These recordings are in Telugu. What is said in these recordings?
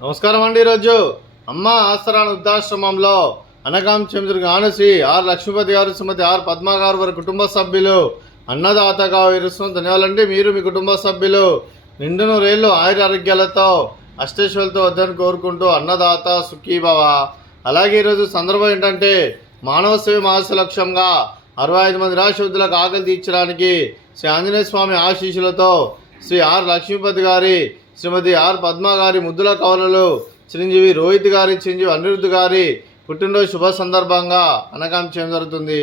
నమస్కారం అండి. ఈరోజు అమ్మ ఆసరాన్ వృద్ధాశ్రమంలో అనగాం చెంచురు గానశ్రీ ఆర్ లక్ష్మీపతి గారు, శ్రీమతి ఆర్ పద్మ గారు, వారి కుటుంబ సభ్యులు అన్నదాతగా ఇరుస్తున్న ధన్యవాదాలండి. మీరు మీ కుటుంబ సభ్యులు నిండు నూరేళ్ళు ఆయుర ఆరోగ్యాలతో అష్టేశ్వరులతో వద్దని కోరుకుంటూ అన్నదాత సుఖీభవ. అలాగే ఈరోజు సందర్భం ఏంటంటే మానవ సేవ మహాశ లక్ష్యంగా 65 మంది నిరాశ్రద్ధులకు ఆకలి తీర్చడానికి శ్రీ ఆంజనేయ స్వామి ఆశీస్సులతో శ్రీ ఆర్ లక్ష్మీపతి గారి, శ్రీమతి ఆర్ పద్మ గారి ముద్దుల కవలలు చిరంజీవి రోహిత్ గారి, చిరంజీవి అనిరుద్ధ్ గారి పుట్టినరోజు శుభ సందర్భంగా అనగాం చేయడం జరుగుతుంది.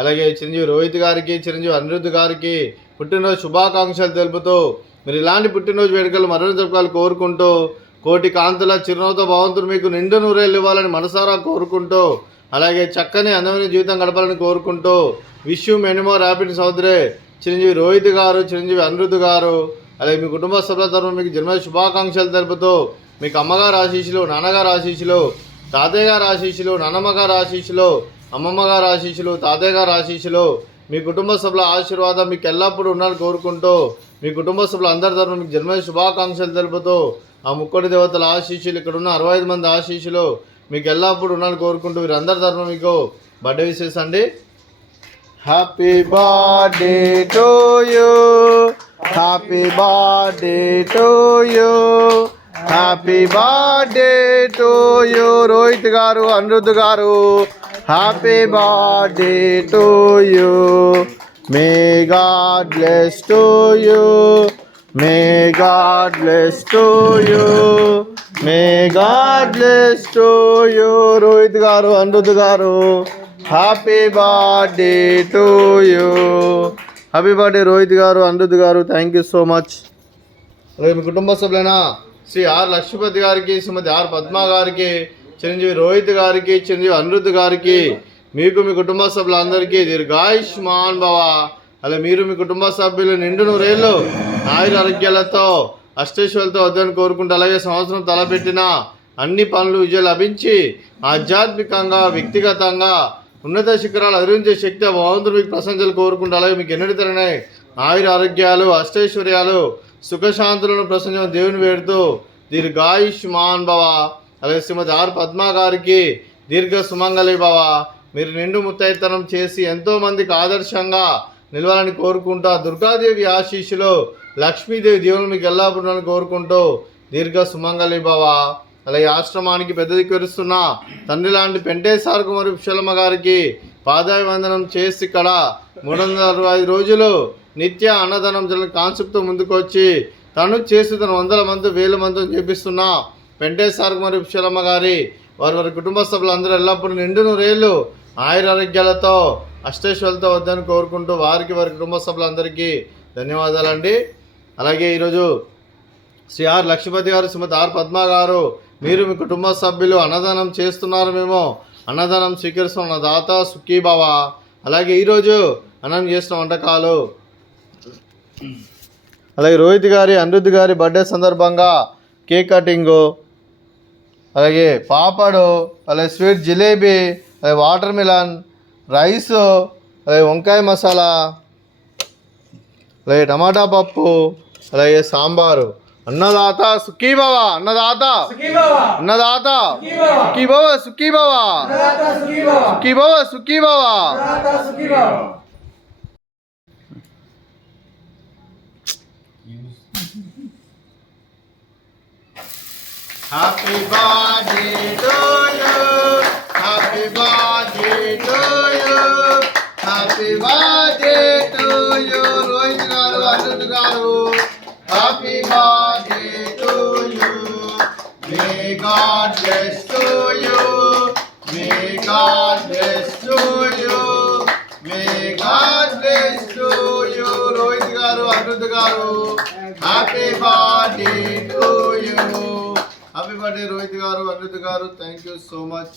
అలాగే చిరంజీవి రోహిత్ గారికి, చిరంజీవి అనిరుద్ధ్ గారికి పుట్టినరోజు శుభాకాంక్షలు తెలుపుతూ మీరు ఇలాంటి పుట్టినరోజు వేడుకలు మరొక జరుపుకోవాలి కోరుకుంటూ, కోటి కాంతుల చిరునవ్వుతో భగవంతుడు మీకు నిండు నూరేళ్ళు ఇవ్వాలని మనసారా కోరుకుంటూ, అలాగే చక్కని అందమైన జీవితం గడపాలని కోరుకుంటూ wish you many more happy సోదరే చిరంజీవి రోహిత్ గారు, చిరంజీవి అనిరుద్ధ్ గారు, అలాగే మీ కుటుంబ సభ్యుల తరఫున మీకు జన్మదిన శుభాకాంక్షలు తెలుపుతూ మీకు అమ్మగారు ఆశీస్సులు, నాన్నగారు ఆశీస్సులు, తాతయ్య గారు ఆశీస్సులు, నాన్నమ్మ గారు ఆశీస్సులు, అమ్మమ్మ గారు ఆశీస్సులు, తాతయ్య గారు ఆశీస్సులు, మీ కుటుంబ సభ్యుల ఆశీర్వాదం మీకు ఎల్లప్పుడూ ఉండాలని కోరుకుంటూ మీ కుటుంబ సభ్యులు అందరి తరఫున మీకు జన్మదిన శుభాకాంక్షలు తెలుపుతూ ఆ ముక్కోటి దేవతల ఆశీస్సులు, ఇక్కడ ఉన్న 65 మంది ఆశీస్సులు మీకు ఎల్లప్పుడూ ఉండాలని కోరుకుంటూ వీరందరి తరఫున మీకు బర్త్డే విషెస్ అండి. Happy birthday to you, happy birthday to you, happy birthday to you Rohit garu, Anirudh garu, happy birthday to you. May God bless to you, may God bless to you, may God bless to you Rohit garu, Anirudh garu, happy birthday to you. Happy birthday Rohit garu, Anirudh garu, thank you so much. అలాగే మీ కుటుంబ సభ్యులైన శ్రీ ఆర్ లక్ష్మీపతి గారికి, శ్రీమతి ఆర్ పద్మ గారికి, చిరంజీవి రోహిత్ గారికి, చిరంజీవి అనిరుద్ధ్ గారికి, మీకు మీ కుటుంబ సభ్యులందరికీ దీర్ఘాయుష్మాన్ భవ. అలా మీరు మీ కుటుంబ సభ్యులు నిండు నూరేళ్ళు ఆయుర ఆరోగ్యాలతో అష్టేశ్వరులతో వద్దని కోరుకుంటూ, అలాగే సంవత్సరం తలపెట్టిన అన్ని పనులు విజయం లభించి ఆధ్యాత్మికంగా, వ్యక్తిగతంగా ఉన్నత శిఖరాలు అధిరించే శక్తి భగవంతుడు మీకు ప్రశంసలు కోరుకుంటూ, అలాగే మీకు ఎన్నటి తరనాయి ఆయుర ఆరోగ్యాలు, అష్టైశ్వర్యాలు, సుఖశాంతులను ప్రశంస దేవుని వేడుతూ దీర్ఘాయుష్మాన్ భవ. అలాగే శ్రీమతి ఆర్ పద్మ గారికి దీర్ఘ సుమంగళి భవ. మీరు నిండు ముత్తైతనం చేసి ఎంతోమందికి ఆదర్శంగా నిలవాలని కోరుకుంటూ దుర్గాదేవి ఆశీస్సులు, లక్ష్మీదేవి దేవుని మీకు ఎల్లప్పుడూ కోరుకుంటూ దీర్ఘ సుమంగళి భవ. అలాగే ఆశ్రమానికి పెద్ద దిక్కురుస్తున్న తండ్రి లాంటి పెంటేశ్వరకు మరియు విశాలమ్మ గారికి పాదాభివందనం చేసి ఇక్కడ 365 రోజులు నిత్య అన్నదానం జరిగిన కాన్సెప్ట్తో ముందుకు వచ్చి తను చేస్తూ తన 100 మంది 1000 మందితో చేపిస్తున్న పెంటేశ్వరకు మరియు విశాలమ్మ గారి వారి కుటుంబ సభ్యులందరూ ఎల్లప్పుడూ నిండు నూరేళ్ళు ఆయుర ఆరోగ్యాలతో అష్టేశ్వరులతో వద్దని కోరుకుంటూ వారి కుటుంబ సభ్యులందరికీ ధన్యవాదాలండి. అలాగే ఈరోజు శ్రీ ఆర్ లక్ష్మీపతి గారు, శ్రీమతి ఆర్ పద్మ గారు, మీరు మీ కుటుంబ సభ్యులు అన్నదానం చేస్తున్నారు, మేము అన్నదానం స్వీకరిస్తున్న దాత సుఖీభవ. అలాగే ఈరోజు అన్నం చేసిన వంటకాలు, అలాగే రోహిత్ గారి, అనిరుద్ధ్ గారి బర్త్డే సందర్భంగా కేక్ కటింగు, అలాగే పాపడు, అలాగే స్వీట్ జిలేబీ, అలాగే వాటర్ మిలన్, రైస్, అలాగే వంకాయ మసాలా, అలాగే టమాటా పప్పు, అలాగే సాంబారు. అన్నదాత సుఖీభవ, అన్నదాత అన్నదాత సుఖీభవ, సుఖీభవ సుఖీభవ, సుఖీభవ. Happy birthday to you, happy birthday to you, happy birthday to you Rohit garu, Anirudh garu, happy birthday to you. May God bless to you, may God bless to you, may God bless to you Rohit garu, Anirudh garu, happy birthday to you. Happy birthday Rohit garu, Anirudh garu, thank you so much.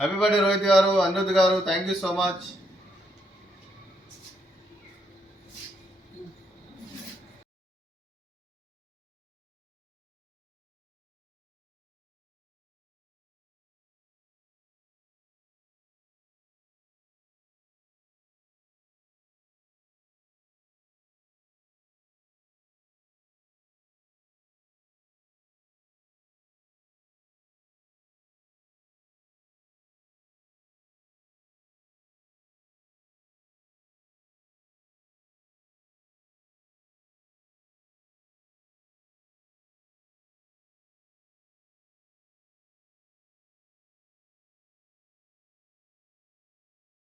Happy birthday Rohit garu, Anirudh garu, thank you so much.